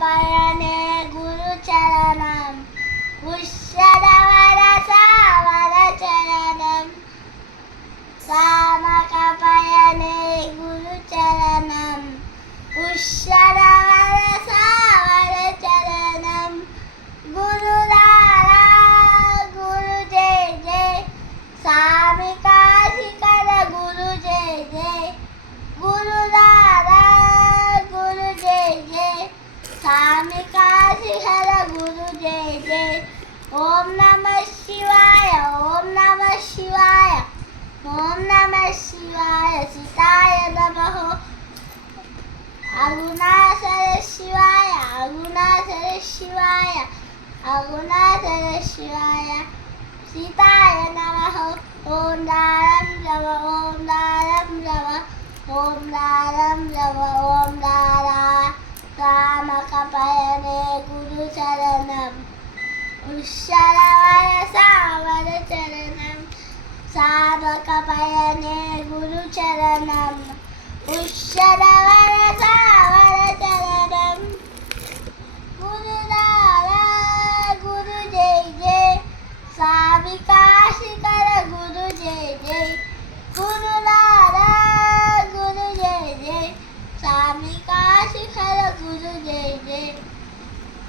పయనే గురు చరణం ఉషరవర సావర చరణం సామక పయనే గురు చరణం ఉషరవర సావర చరణం గురుదారా గురు జయ జయ సామికా శిఖర గురు జయ జయ గురుదారా గురు జయ జయ సామికా శిఖర గురు జయ జయ ఓం నమః శివాయ ఓం నమః శివాయ ఓం నమః శివాయ సీతాయ నమః అరుణాచల శివాయ అరుణాచల శివాయ అరుణాచల శివాయ సీతాయ నమః ఓం దారం జవ ఓం దారం జవ ఓం దారం జవ ఓం దారా రామక పయనే గురు చరణం ఉషరవర సావర చరణం సామక పయనే గురు చరణం ఉషర